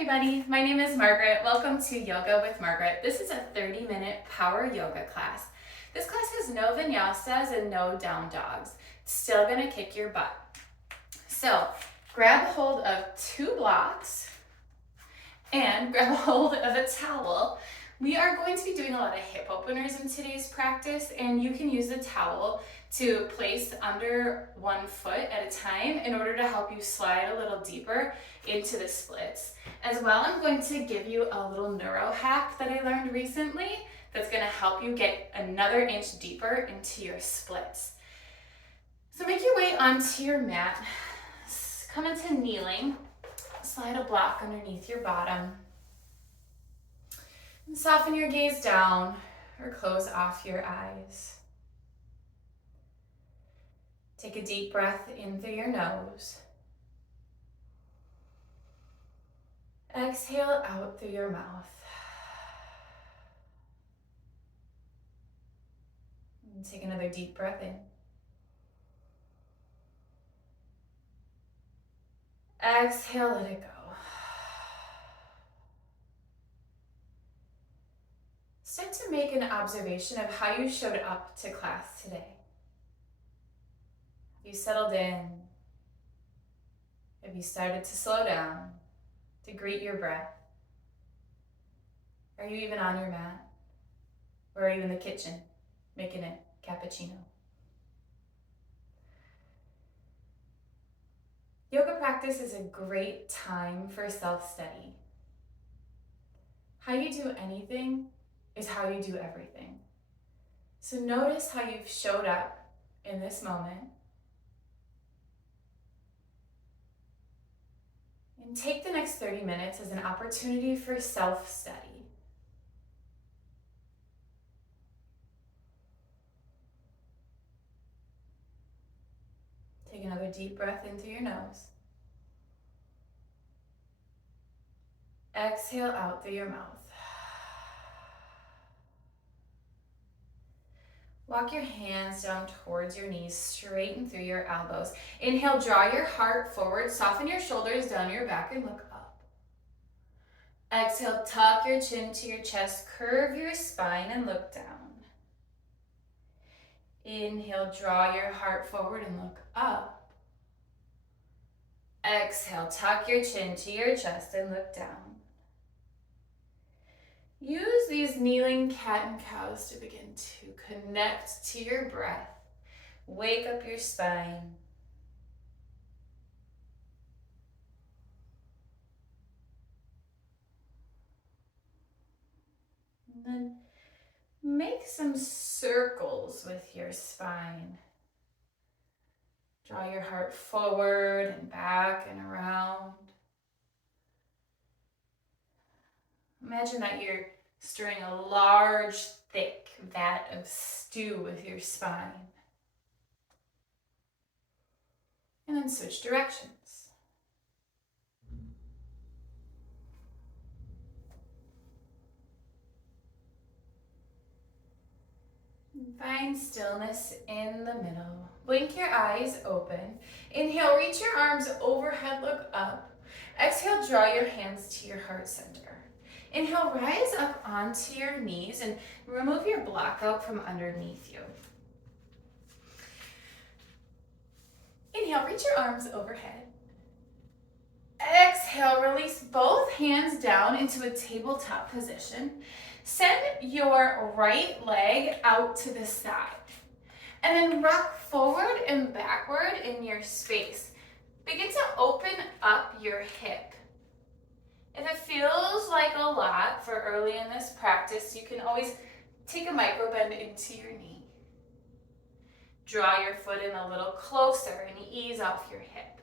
everybody, my name is Margaret. Welcome to Yoga with Margaret. This is a 30-minute power yoga class. This class has no vinyasas and no down dogs. It's still gonna kick your butt. So grab hold of 2 blocks and grab hold of a towel. We are going to be doing a lot of hip openers in today's practice, and you can use the towel to place under one foot at a time in order to help you slide a little deeper into the splits. As well, I'm going to give you a little neuro hack that I learned recently that's going to help you get another inch deeper into your splits. So make your way onto your mat, come into kneeling, slide a block underneath your bottom, and soften your gaze down or close off your eyes. Take a deep breath in through your nose. Exhale out through your mouth. And take another deep breath in. Exhale, let it go. Start to make an observation of how you showed up to class today. Have you settled in? Have you started to slow down, to greet your breath? Are you even on your mat? Or are you in the kitchen making a cappuccino? Yoga practice is a great time for self-study. How you do anything is how you do everything. So notice how you've showed up in this moment. And take the next 30 minutes as an opportunity for self-study. Take another deep breath in through your nose. Exhale out through your mouth. Walk your hands down towards your knees, straighten through your elbows. Inhale, draw your heart forward, soften your shoulders down your back and look up. Exhale, tuck your chin to your chest, curve your spine and look down. Inhale, draw your heart forward and look up. Exhale, tuck your chin to your chest and look down. Use these kneeling cat and cows to begin to connect to your breath. Wake up your spine. And then make some circles with your spine. Draw your heart forward and back and around. Imagine that you're stirring a large, thick vat of stew with your spine. And then switch directions. And find stillness in the middle. Blink your eyes open. Inhale, reach your arms overhead, look up. Exhale, draw your hands to your heart center. Inhale, rise up onto your knees and remove your block out from underneath you. Inhale, reach your arms overhead. Exhale, release both hands down into a tabletop position. Send your right leg out to the side. And then rock forward and backward in your space. Begin to open up your hip. If it feels like a lot for early in this practice, you can always take a micro bend into your knee. Draw your foot in a little closer and ease off your hip.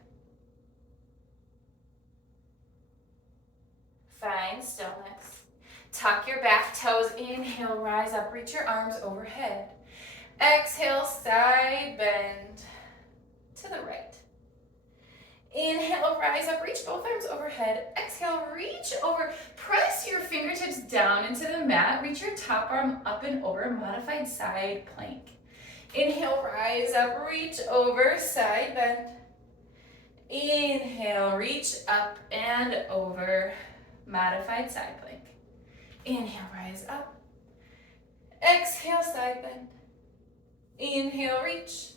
Find stillness. Tuck your back toes. Inhale, rise up, reach your arms overhead. Exhale, side bend to the right. Inhale, rise up, reach both arms overhead. Exhale, reach over, press your fingertips down into the mat. Reach your top arm up and over, modified side plank. Inhale, rise up, reach over, side bend. Inhale, reach up and over, modified side plank. Inhale, rise up. Exhale, side bend. Inhale, reach.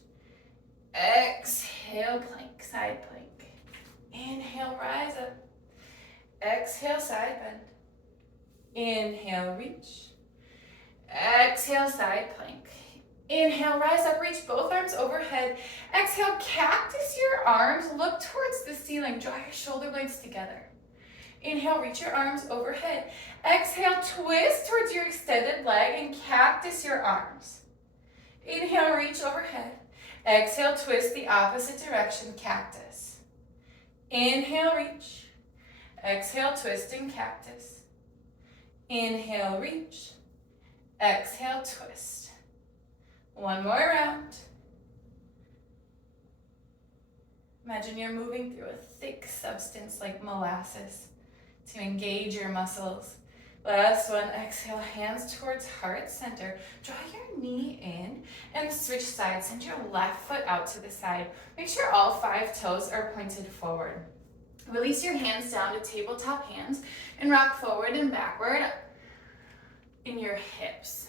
Exhale, plank, side plank. Inhale, rise up. Exhale, side bend. Inhale, reach. Exhale, side plank. Inhale, rise up, reach both arms overhead. Exhale, cactus your arms, look towards the ceiling. Draw your shoulder blades together. Inhale, reach your arms overhead. Exhale, twist towards your extended leg and cactus your arms. Inhale, reach overhead. Exhale, twist the opposite direction, cactus. Inhale, reach. Exhale, twist and cactus. Inhale, reach. Exhale, twist. One more round. Imagine you're moving through a thick substance like molasses to engage your muscles. Last one, exhale, hands towards heart center. Draw your knee in and switch sides. Send your left foot out to the side. Make sure all 5 toes are pointed forward. Release your hands down to tabletop hands and rock forward and backward in your hips.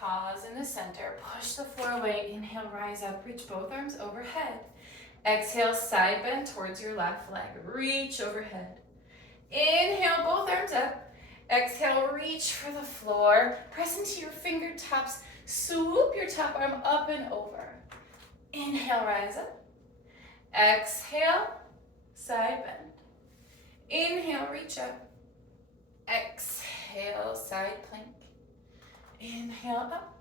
Pause in the center, push the floor away, inhale, rise up, reach both arms overhead. Exhale, side bend towards your left leg, reach overhead. Inhale, both arms up. Exhale, reach for the floor, press into your fingertips, swoop your top arm up and over. Inhale, rise up. Exhale, side bend. Inhale, reach up. Exhale, side plank. Inhale up,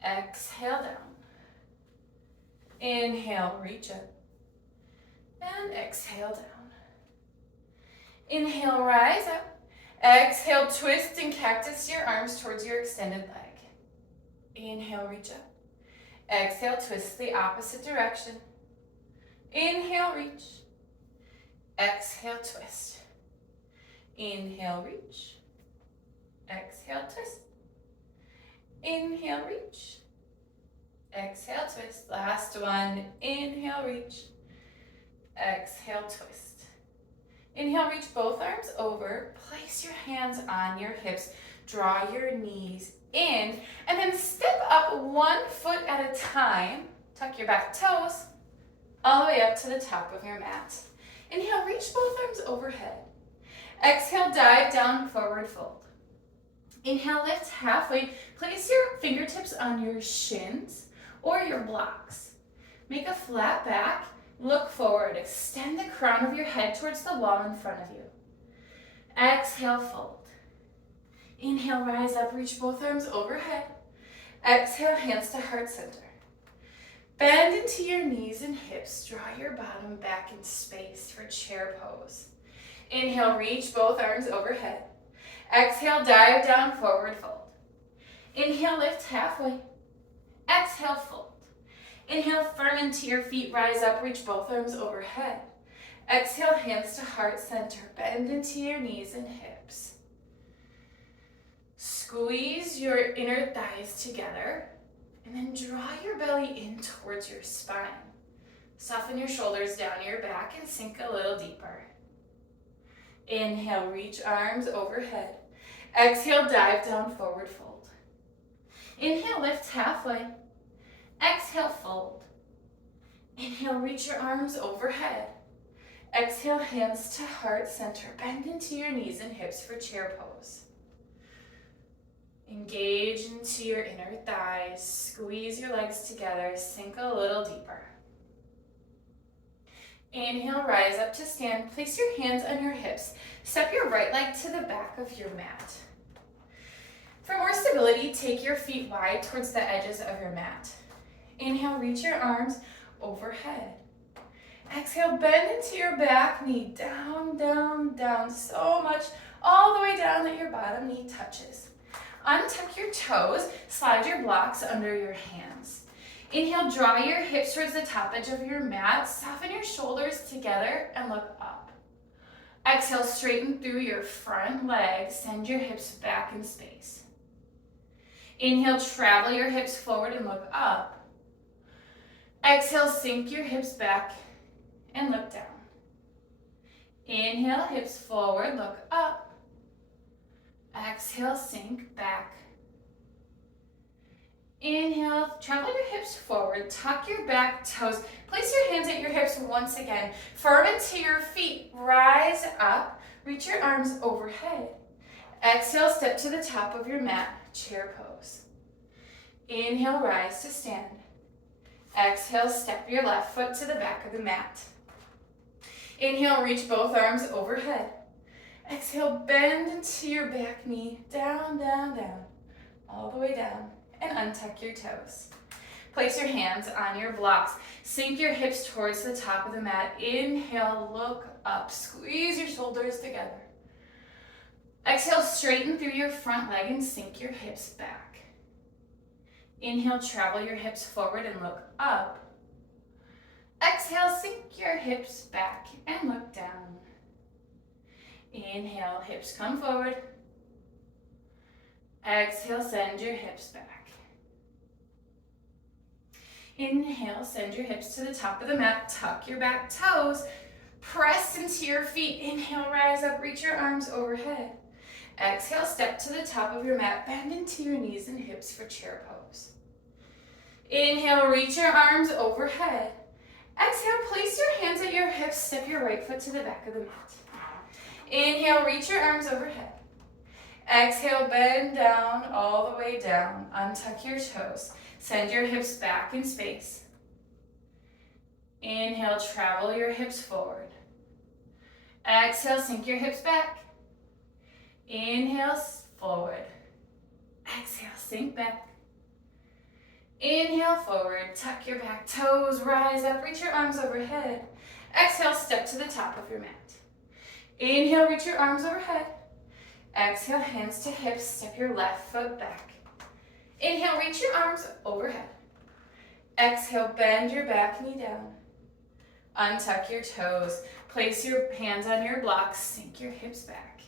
exhale down, inhale, reach up, and exhale down. Inhale, rise up, exhale, twist and cactus your arms towards your extended leg. Inhale, reach up, exhale, twist the opposite direction. Inhale, reach, exhale, twist. Inhale, reach, exhale, twist. Inhale, reach. Exhale, twist. Last one. Inhale, reach. Exhale, twist. Inhale, reach both arms over. Place your hands on your hips. Draw your knees in. And then step up 1 foot at a time. Tuck your back toes all the way up to the top of your mat. Inhale, reach both arms overhead. Exhale, dive down, forward fold. Inhale, lift halfway. Place your fingertips on your shins or your blocks. Make a flat back. Look forward. Extend the crown of your head towards the wall in front of you. Exhale, fold. Inhale, rise up. Reach both arms overhead. Exhale, hands to heart center. Bend into your knees and hips. Draw your bottom back in space for chair pose. Inhale, reach both arms overhead. Exhale, dive down, forward fold. Inhale, lift halfway. Exhale, fold. Inhale, firm into your feet, rise up, reach both arms overhead. Exhale, hands to heart center, bend into your knees and hips. Squeeze your inner thighs together, and then draw your belly in towards your spine. Soften your shoulders down your back and sink a little deeper. Inhale, reach arms overhead. Exhale, dive down, forward fold. Inhale, lift halfway. Exhale, fold. Inhale, reach your arms overhead. Exhale, hands to heart center. Bend into your knees and hips for chair pose. Engage into your inner thighs. Squeeze your legs together. Sink a little deeper. Inhale, rise up to stand. Place your hands on your hips. Step your right leg to the back of your mat. For more stability, take your feet wide towards the edges of your mat. Inhale, reach your arms overhead. Exhale, bend into your back knee. Down, down, down. So much, all the way down that your bottom knee touches. Untuck your toes. Slide your blocks under your hands. Inhale, draw your hips towards the top edge of your mat. Soften your shoulders together and look up. Exhale, straighten through your front leg. Send your hips back in space. Inhale, travel your hips forward and look up. Exhale, sink your hips back and look down. Inhale, hips forward, look up. Exhale, sink back. Inhale, travel your hips forward, tuck your back toes. Place your hands at your hips once again. Firm into your feet, rise up, reach your arms overhead. Exhale, step to the top of your mat, chair pose. Inhale, rise to stand. Exhale, step your left foot to the back of the mat. Inhale, reach both arms overhead. Exhale, bend into your back knee, down, down, down, all the way down, and untuck your toes. Place your hands on your blocks. Sink your hips towards the top of the mat. Inhale, look up, squeeze your shoulders together. Exhale, straighten through your front leg and sink your hips back. Inhale, travel your hips forward and look up. Exhale, sink your hips back and look down. Inhale, hips come forward. Exhale, send your hips back. Inhale, send your hips to the top of the mat. Tuck your back toes. Press into your feet. Inhale, rise up, reach your arms overhead. Exhale, step to the top of your mat. Bend into your knees and hips for chair pose. Inhale, reach your arms overhead. Exhale, place your hands at your hips. Step your right foot to the back of the mat. Inhale, reach your arms overhead. Exhale, bend down, all the way down. Untuck your toes. Send your hips back in space. Inhale, travel your hips forward. Exhale, sink your hips back. Inhale, forward. Exhale, sink back. Inhale, forward. Tuck your back toes, rise up, reach your arms overhead. Exhale, step to the top of your mat. Inhale, reach your arms overhead. Exhale, hands to hips, step your left foot back. Inhale, reach your arms overhead. Exhale, bend your back knee down. Untuck your toes. Place your hands on your blocks, sink your hips back.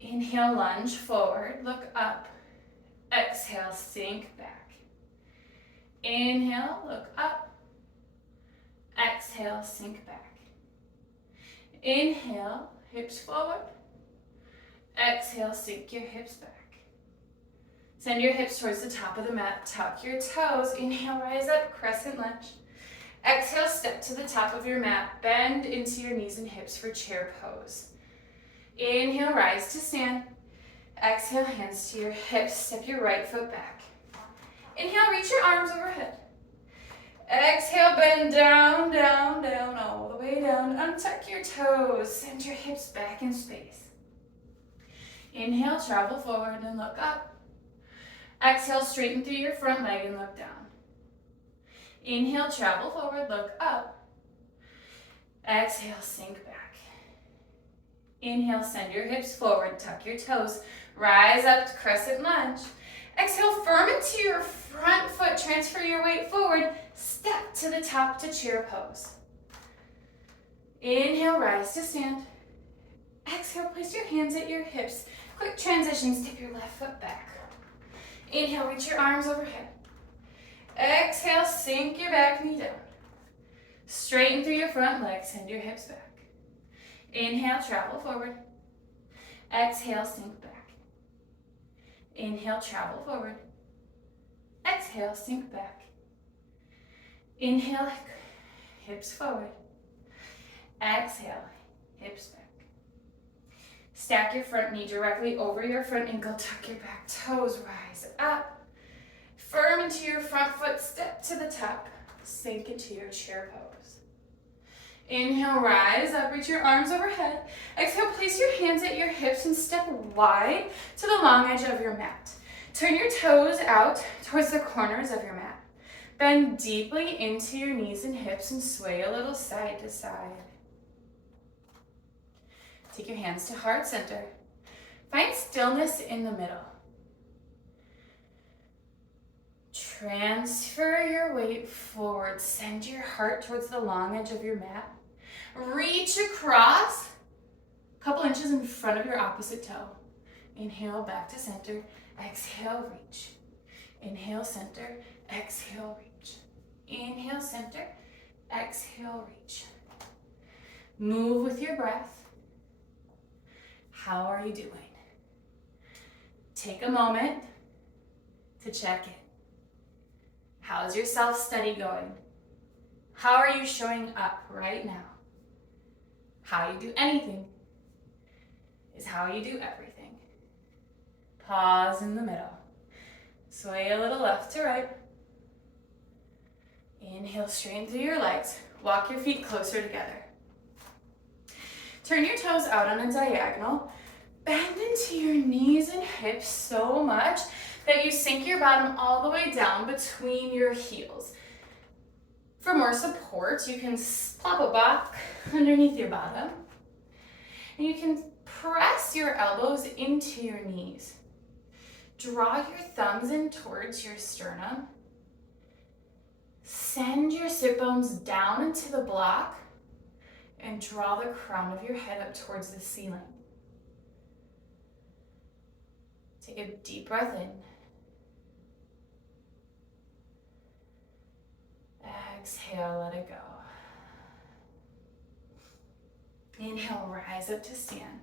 Inhale, lunge forward, look up. Exhale, sink back. Inhale, look up. Exhale, sink back. Inhale, hips forward. Exhale, sink your hips back. Send your hips towards the top of the mat. Tuck your toes. Inhale, rise up, crescent lunge. Exhale, step to the top of your mat. Bend into your knees and hips for chair pose. Inhale, rise to stand. Exhale, hands to your hips. Step your right foot back. Inhale, reach your arms overhead. Exhale, bend down, down, down, all the way down. Untuck your toes. Send your hips back in space. Inhale, travel forward and look up. Exhale, straighten through your front leg and look down. Inhale, travel forward, look up. Exhale, sink back. Inhale, send your hips forward, tuck your toes. Rise up to crescent lunge. Exhale, firm into your front foot, transfer your weight forward. Step to the top to chair pose. Inhale, rise to stand. Exhale, place your hands at your hips. Quick transition, step your left foot back. Inhale, reach your arms overhead. Exhale, sink your back knee down. Straighten through your front leg, send your hips back. Inhale, travel forward. Exhale, sink back. Inhale, travel forward. Exhale, sink back. Inhale, hips forward. Exhale, hips back. Stack your front knee directly over your front ankle. Tuck your back toes, rise up. Firm into your front foot, step to the top. Sink into your chair pose. Inhale, rise up, reach your arms overhead. Exhale, place your hands at your hips and step wide to the long edge of your mat. Turn your toes out towards the corners of your mat. Bend deeply into your knees and hips and sway a little side to side. Take your hands to heart center. Find stillness in the middle. Transfer your weight forward. Send your heart towards the long edge of your mat. Reach across a couple inches in front of your opposite toe. Inhale, back to center. Exhale, reach. Inhale, center. Exhale, reach. Inhale, center. Exhale, reach. Move with your breath. How are you doing? Take a moment to check in. How's your self-study going? How are you showing up right now? How you do anything is how you do everything. Pause in the middle. Sway a little left to right. Inhale, straighten through your legs. Walk your feet closer together. Turn your toes out on a diagonal. Bend into your knees and hips so much that you sink your bottom all the way down between your heels. For more support, you can plop a block underneath your bottom. And you can press your elbows into your knees. Draw your thumbs in towards your sternum. Send your sit bones down into the block and draw the crown of your head up towards the ceiling. Take a deep breath in. Exhale, let it go. Inhale, rise up to stand.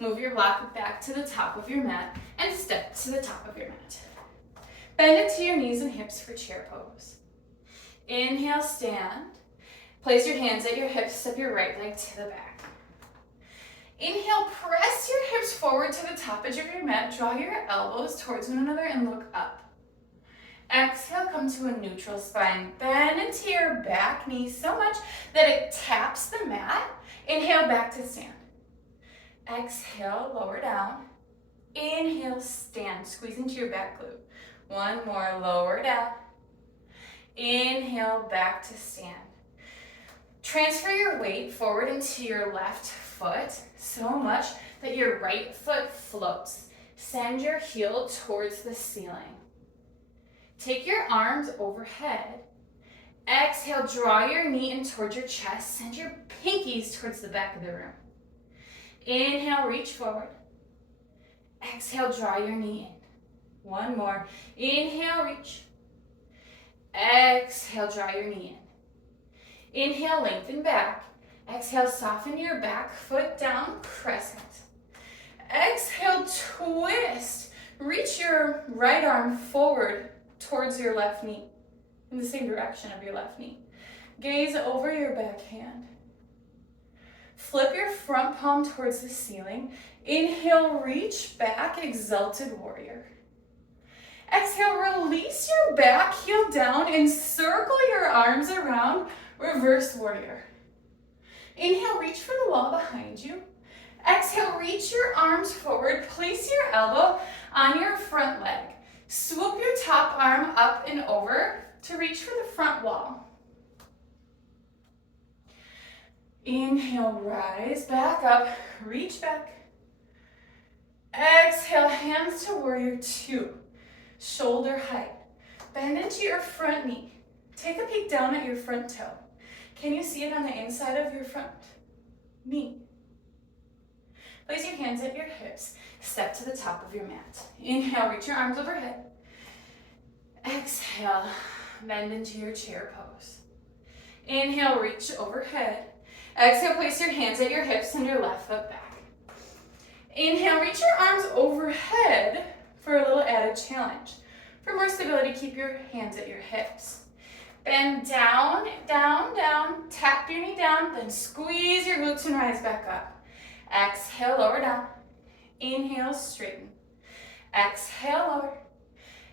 Move your block back to the top of your mat and step to the top of your mat. Bend into your knees and hips for chair pose. Inhale, stand. Place your hands at your hips, step your right leg to the back. Inhale, press your hips forward to the top edge of your mat. Draw your elbows towards one another and look up. Exhale, come to a neutral spine. Bend into your back knee so much that it taps the mat. Inhale, back to stand. Exhale, lower down. Inhale, stand. Squeeze into your back glute. One more, lower down. Inhale, back to stand. Transfer your weight forward into your left foot so much that your right foot floats. Send your heel towards the ceiling. Take your arms overhead. Exhale, draw your knee in towards your chest. Send your pinkies towards the back of the room. Inhale, reach forward. Exhale, draw your knee in. One more. Inhale, reach. Exhale, draw your knee in. Inhale, lengthen back. Exhale, soften your back foot down, crescent. Exhale, twist. Reach your right arm forward towards your left knee, in the same direction of your left knee. Gaze over your back hand. Flip your front palm towards the ceiling. Inhale, reach back, exalted warrior. Exhale, release your back heel down and circle your arms around, reverse warrior. Inhale, reach for the wall behind you. Exhale, reach your arms forward. Place your elbow on your front leg. Swoop your top arm up and over to reach for the front wall. Inhale, rise back up, reach back. Exhale, hands to warrior two, shoulder height. Bend into your front knee. Take a peek down at your front toe. Can you see it on the inside of your front knee? Place your hands at your hips. Step to the top of your mat. Inhale, reach your arms overhead. Exhale, bend into your chair pose. Inhale, reach overhead. Exhale, place your hands at your hips and your left foot back. Inhale, reach your arms overhead for a little added challenge. For more stability, keep your hands at your hips. Bend down, down, down. Tap your knee down, then squeeze your glutes and rise back up. Exhale, lower down. Inhale, straighten. Exhale, lower.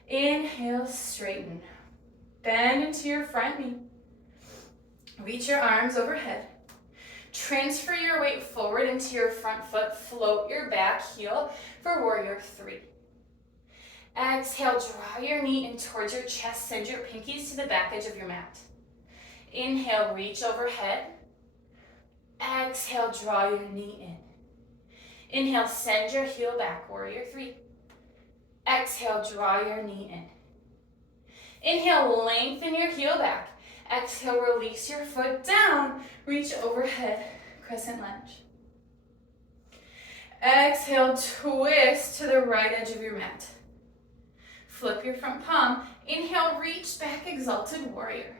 Inhale, straighten. Bend into your front knee. Reach your arms overhead. Transfer your weight forward into your front foot. Float your back heel for warrior three. Exhale, draw your knee in towards your chest. Send your pinkies to the back edge of your mat. Inhale, reach overhead. Exhale, draw your knee in. Inhale, send your heel back, warrior three. Exhale, draw your knee in. Inhale, lengthen your heel back. Exhale, release your foot down. Reach overhead, crescent lunge. Exhale, twist to the right edge of your mat. Flip your front palm. Inhale, reach back, exalted warrior.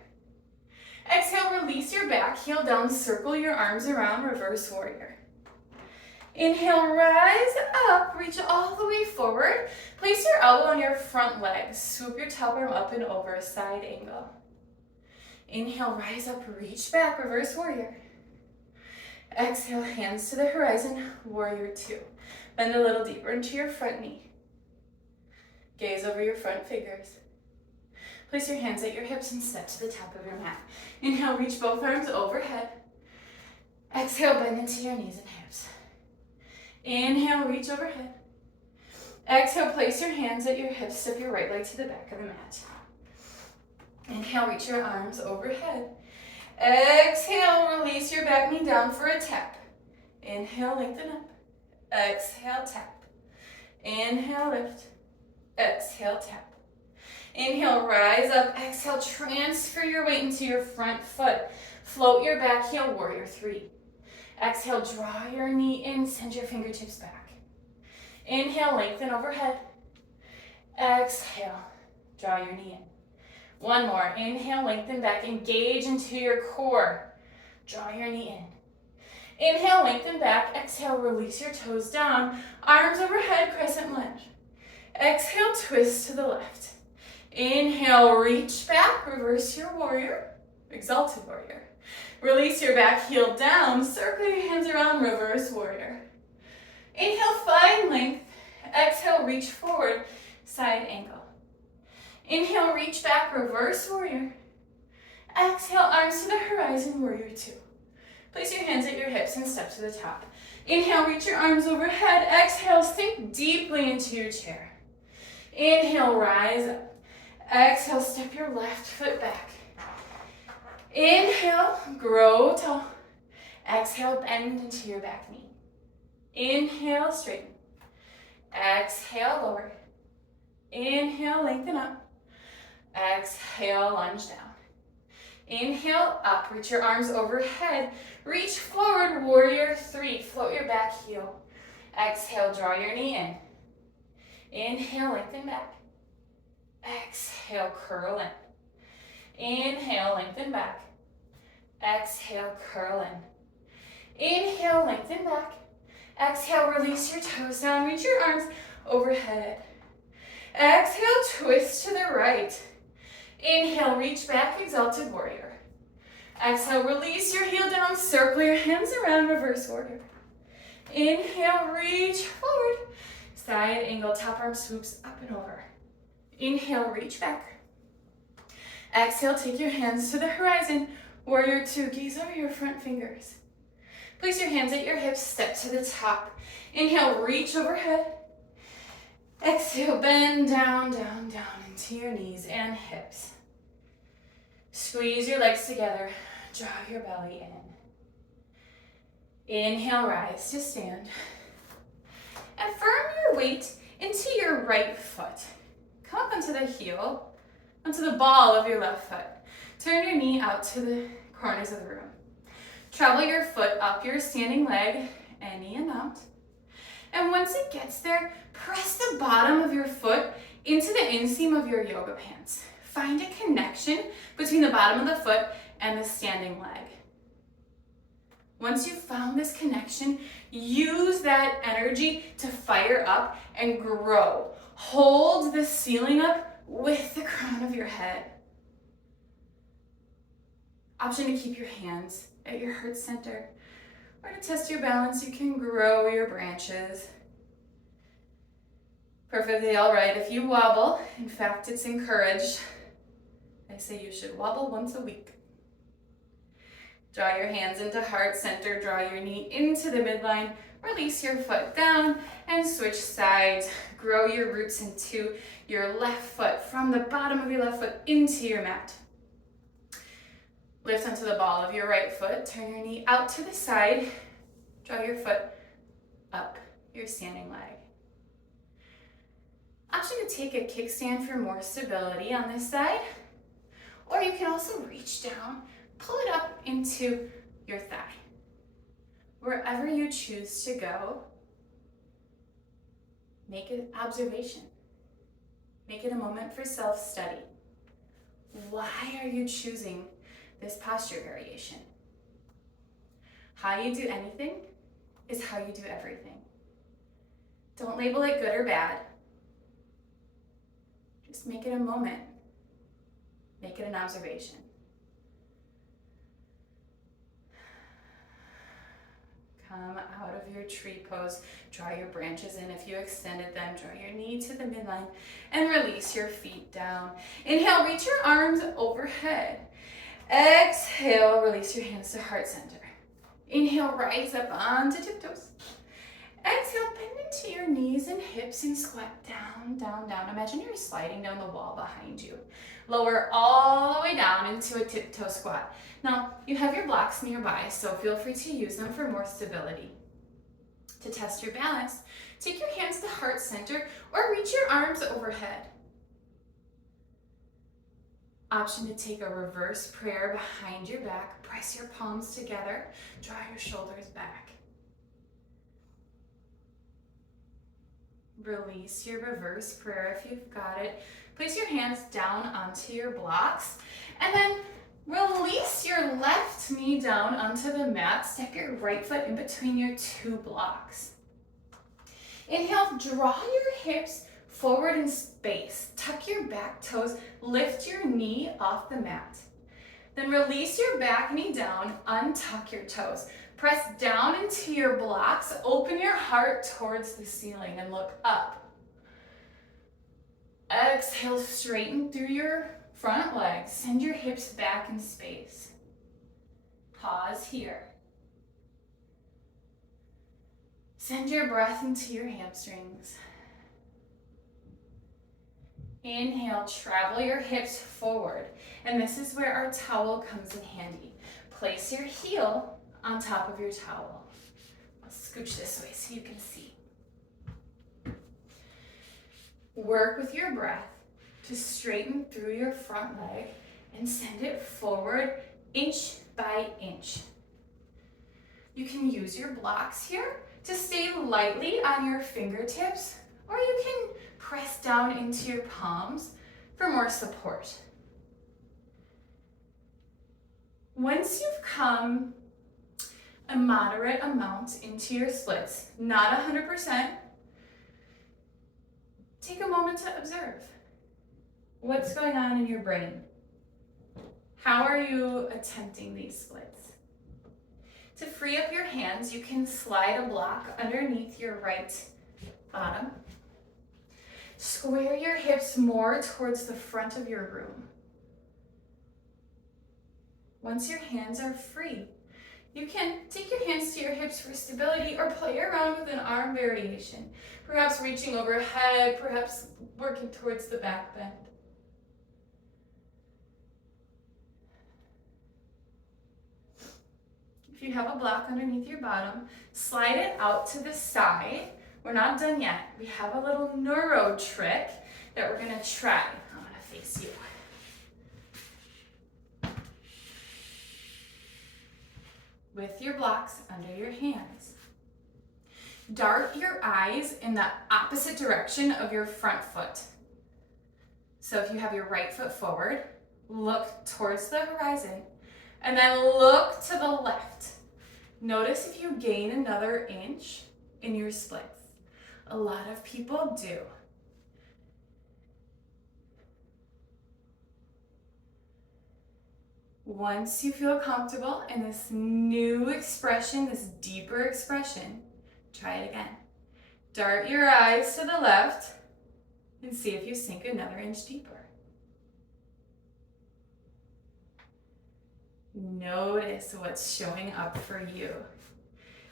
Exhale, release your back heel down, circle your arms around, reverse warrior. Inhale, rise up, reach all the way forward. Place your elbow on your front leg. Swoop your top arm up and over, side angle. Inhale, rise up, reach back, reverse warrior. Exhale, hands to the horizon, warrior two. Bend a little deeper into your front knee. Gaze over your front fingers. Place your hands at your hips and step to the top of your mat. Inhale, reach both arms overhead. Exhale, bend into your knees and hips. Inhale, reach overhead. Exhale, place your hands at your hips, step your right leg to the back of the mat. Inhale, reach your arms overhead. Exhale, release your back knee down for a tap. Inhale, lengthen up. Exhale, tap. Inhale, lift. Exhale, tap. Inhale, rise up. Exhale, transfer your weight into your front foot. Float your back heel, warrior three. Exhale, draw your knee in, send your fingertips back. Inhale, lengthen overhead. Exhale, draw your knee in. One more. Inhale, lengthen back, engage into your core. Draw your knee in. Inhale, lengthen back. Exhale, release your toes down. Arms overhead, crescent lunge. Exhale, twist to the left. Inhale, reach back, reverse your warrior, exalted warrior. Release your back heel down, circle your hands around, reverse warrior. Inhale, find length. Exhale, reach forward, side angle. Inhale, reach back, reverse warrior. Exhale, arms to the horizon, warrior two. Place your hands at your hips and step to the top. Inhale, reach your arms overhead. Exhale, sink deeply into your chair. Inhale, rise up. Exhale, step your left foot back. Inhale, grow tall. Exhale, bend into your back knee. Inhale, straighten. Exhale, lower. Inhale, lengthen up. Exhale, lunge down. Inhale, up. Reach your arms overhead. Reach forward, warrior three. Float your back heel. Exhale, draw your knee in. Inhale, lengthen back. Exhale, curl in. Inhale, lengthen back. Exhale, curl in. Inhale, lengthen back. Exhale, release your toes down. Reach your arms overhead. Exhale, twist to the right. Inhale, reach back, exalted warrior. Exhale, release your heel down, circle your hands around, reverse warrior. Inhale, reach forward. Side angle, top arm swoops up and over. Inhale, reach back. Exhale, take your hands to the horizon. Warrior two, gaze over your front fingers. Place your hands at your hips, step to the top. Inhale, reach overhead. Exhale, bend down, down, down into your knees and hips. Squeeze your legs together, draw your belly in. Inhale, rise to stand. And firm your weight into your right foot. Come up onto the heel, onto the ball of your left foot. Turn your knee out to the corners of the room. Travel your foot up your standing leg, any amount. And once it gets there, press the bottom of your foot into the inseam of your yoga pants. Find a connection between the bottom of the foot and the standing leg. Once you've found this connection, use that energy to fire up and grow. Hold the ceiling up with the crown of your head. Option to keep your hands at your heart center. Or to test your balance, you can grow your branches. Perfectly all right if you wobble. In fact, it's encouraged. I say you should wobble once a week. Draw your hands into heart center, draw your knee into the midline, release your foot down, and switch sides. Grow your roots into your left foot, from the bottom of your left foot into your mat. Lift onto the ball of your right foot, turn your knee out to the side, draw your foot up your standing leg. Option to take a kickstand for more stability on this side, or you can also reach down, pull it up into your thigh. Wherever you choose to go, make an observation. Make it a moment for self-study. Why are you choosing this posture variation? How you do anything is how you do everything. Don't label it good or bad. Just make it a moment. Make it an observation. Come out of your tree pose. Draw your branches in if you extended them. Draw your knee to the midline and release your feet down. Inhale, reach your arms overhead. Exhale, release your hands to heart center. Inhale, rise up onto tiptoes. Exhale, bend into your knees and hips and squat down, down, down. Imagine you're sliding down the wall behind you. Lower all the way down into a tiptoe squat. Now, you have your blocks nearby, so feel free to use them for more stability. To test your balance, take your hands to heart center or reach your arms overhead. Option to take a reverse prayer behind your back. Press your palms together. Draw your shoulders back. Release your reverse prayer if you've got it. Place your hands down onto your blocks. And then release your left knee down onto the mat. Step your right foot in between your two blocks. Inhale, draw your hips forward in space. Tuck your back toes. Lift your knee off the mat. Then release your back knee down. Untuck your toes. Press down into your blocks. Open your heart towards the ceiling and look up. Exhale, straighten through your front legs. Send your hips back in space. Pause here. Send your breath into your hamstrings. Inhale, travel your hips forward. And this is where our towel comes in handy. Place your heel on top of your towel. I'll scooch this way so you can see. Work with your breath to straighten through your front leg and send it forward inch by inch. You can use your blocks here to stay lightly on your fingertips, or you can press down into your palms for more support. Once you've come a moderate amount into your splits, not 100%, take a moment to observe. What's going on in your brain? How are you attempting these splits? To free up your hands, you can slide a block underneath your right bottom. Square your hips more towards the front of your room. Once your hands are free, you can take your hands to your hips for stability or play around with an arm variation. Perhaps reaching overhead, perhaps working towards the back bend. If you have a block underneath your bottom, slide it out to the side. We're not done yet. We have a little neuro trick that we're gonna try. I'm gonna face you. With your blocks under your hands. Dart your eyes in the opposite direction of your front foot. So if you have your right foot forward, look towards the horizon, and then look to the left. Notice if you gain another inch in your splits. A lot of people do. Once you feel comfortable in this new expression, this deeper expression, try it again. Dart your eyes to the left and see if you sink another inch deeper. Notice what's showing up for you.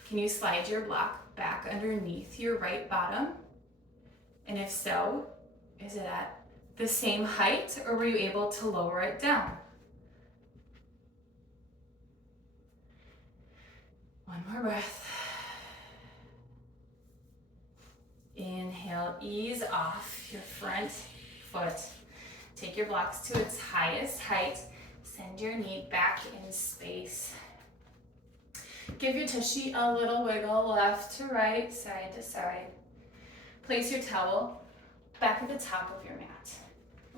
Can you slide your block back underneath your right bottom? And if so, is it at the same height or were you able to lower it down? One more breath. Inhale, ease off your front foot. Take your blocks to its highest height. Send your knee back in space. Give your tushy a little wiggle, left to right, side to side. Place your towel back at the top of your mat.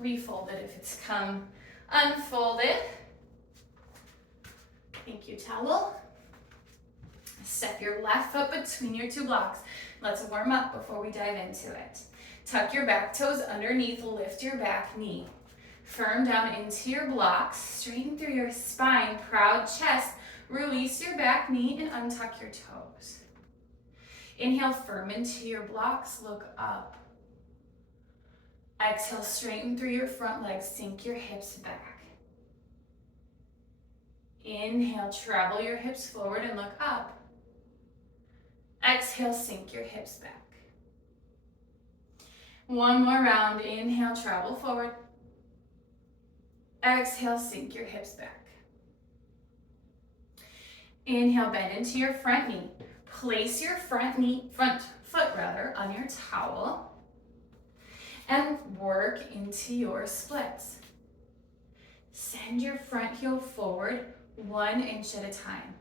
Refold it if it's come unfolded. Thank you, towel. Step your left foot between your two blocks. Let's warm up before we dive into it. Tuck your back toes underneath, lift your back knee. Firm down into your blocks, straighten through your spine, proud chest. Release your back knee and untuck your toes. Inhale, firm into your blocks, look up. Exhale, straighten through your front legs, sink your hips back. Inhale, travel your hips forward and look up. Exhale, sink your hips back. One more round. Inhale, travel forward. Exhale, sink your hips back. Inhale, bend into your front knee. Place your front foot on your towel and work into your splits. Send your front heel forward 1 inch at a time.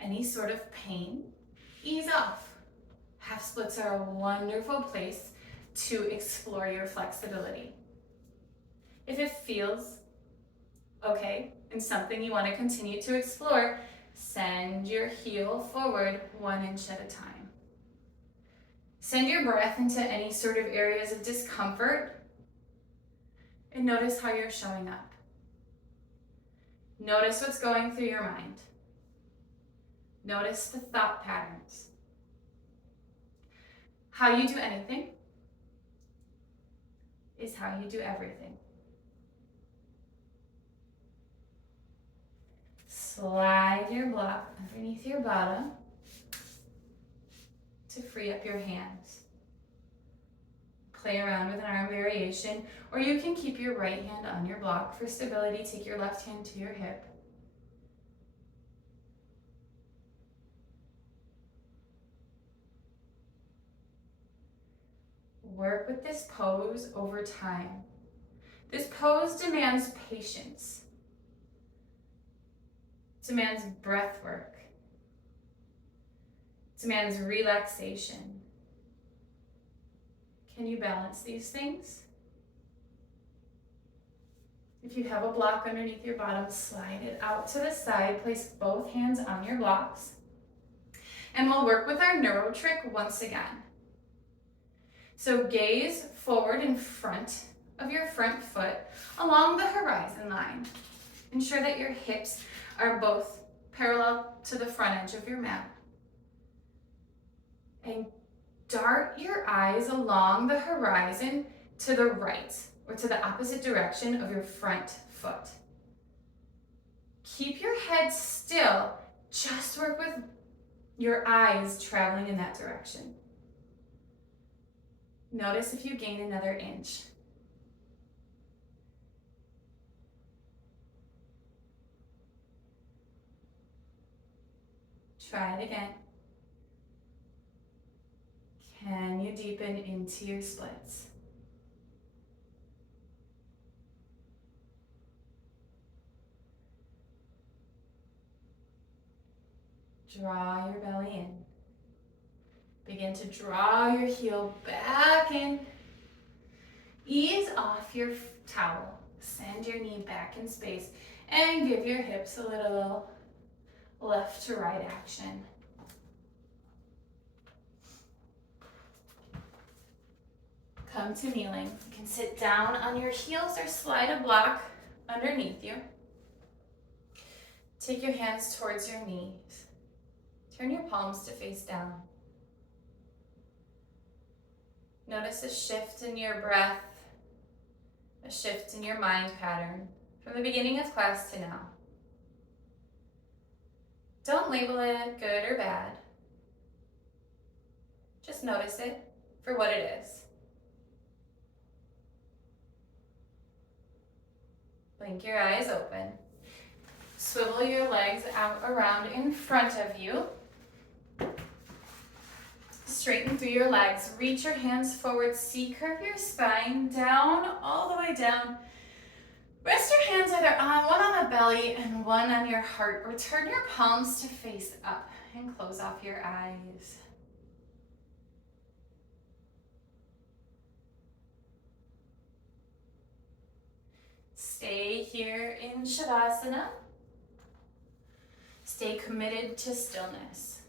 Any sort of pain, ease off. Half splits are a wonderful place to explore your flexibility. If it feels okay and something you want to continue to explore, send your heel forward 1 inch at a time. Send your breath into any sort of areas of discomfort and notice how you're showing up. Notice what's going through your mind. Notice the thought patterns. How you do anything is how you do everything. Slide your block underneath your bottom to free up your hands. Play around with an arm variation, or you can keep your right hand on your block for stability. Take your left hand to your hip. Work with this pose over time. This pose demands patience. Demands breath work. Demands relaxation. Can you balance these things? If you have a block underneath your bottom, slide it out to the side. Place both hands on your blocks. And we'll work with our neuro trick once again. So gaze forward in front of your front foot along the horizon line. Ensure that your hips are both parallel to the front edge of your mat. And dart your eyes along the horizon to the right or to the opposite direction of your front foot. Keep your head still. Just work with your eyes traveling in that direction. Notice if you gain another inch. Try it again. Can you deepen into your splits? Draw your belly in. Begin to draw your heel back in. Ease off your towel. Send your knee back in space and give your hips a little left to right action. Come to kneeling. You can sit down on your heels or slide a block underneath you. Take your hands towards your knees. Turn your palms to face down. Notice a shift in your breath, a shift in your mind pattern from the beginning of class to now. Don't label it good or bad. Just notice it for what it is. Blink your eyes open. Swivel your legs out around in front of you. Straighten through your legs. Reach your hands forward. C-curve your spine down, all the way down. Rest your hands either one on the belly and one on your heart, or turn your palms to face up and close off your eyes. here in Shavasana. Stay committed to stillness.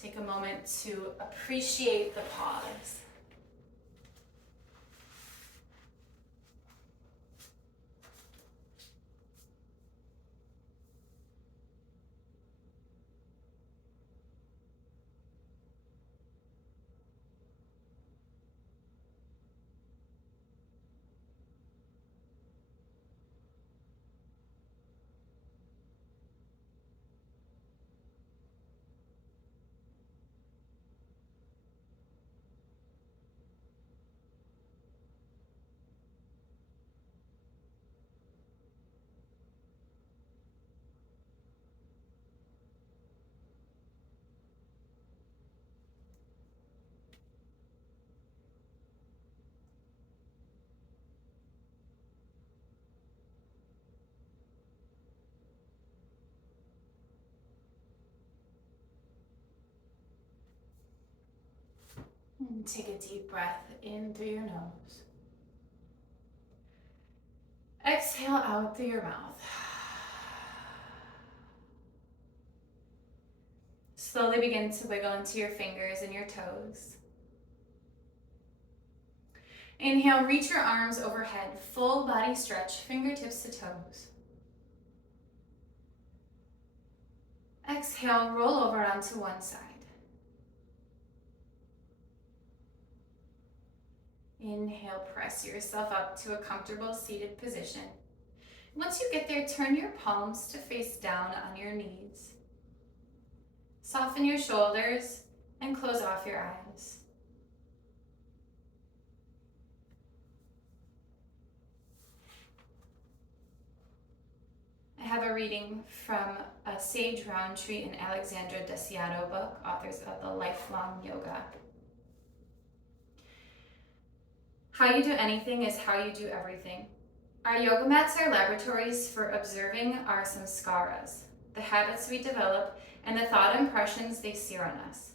Take a moment to appreciate the pause. And take a deep breath in through your nose. Exhale out through your mouth. Slowly begin to wiggle into your fingers and your toes. Inhale, reach your arms overhead, full body stretch, fingertips to toes. Exhale, roll over onto one side. Inhale, press yourself up to a comfortable seated position. Once you get there, turn your palms to face down on your knees. Soften your shoulders and close off your eyes. I have a reading from a Sage Roundtree and Alexandra Desiato book, authors of The Lifelong Yoga. How you do anything is how you do everything. Our yoga mats are laboratories for observing our samskaras, the habits we develop, and the thought impressions they sear on us.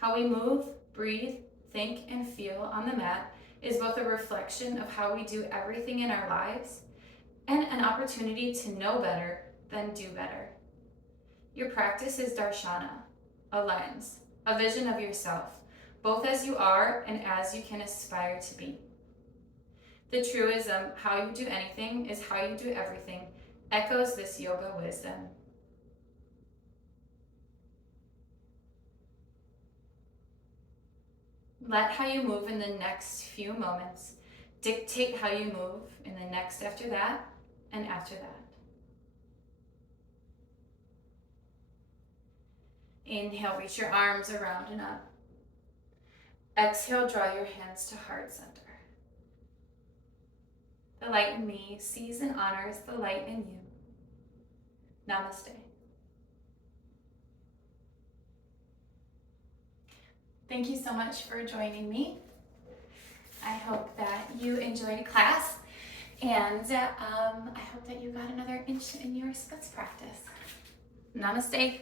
How we move, breathe, think, and feel on the mat is both a reflection of how we do everything in our lives and an opportunity to know better than do better. Your practice is darshana, a lens, a vision of yourself, both as you are and as you can aspire to be. The truism, how you do anything is how you do everything, echoes this yoga wisdom. Let how you move in the next few moments dictate how you move in the next after that and after that. Inhale, reach your arms around and up. Exhale, draw your hands to heart center. The light in me sees and honors the light in you. Namaste. Thank you so much for joining me. I hope that you enjoyed class, and I hope that you got another inch in your splits practice. Namaste.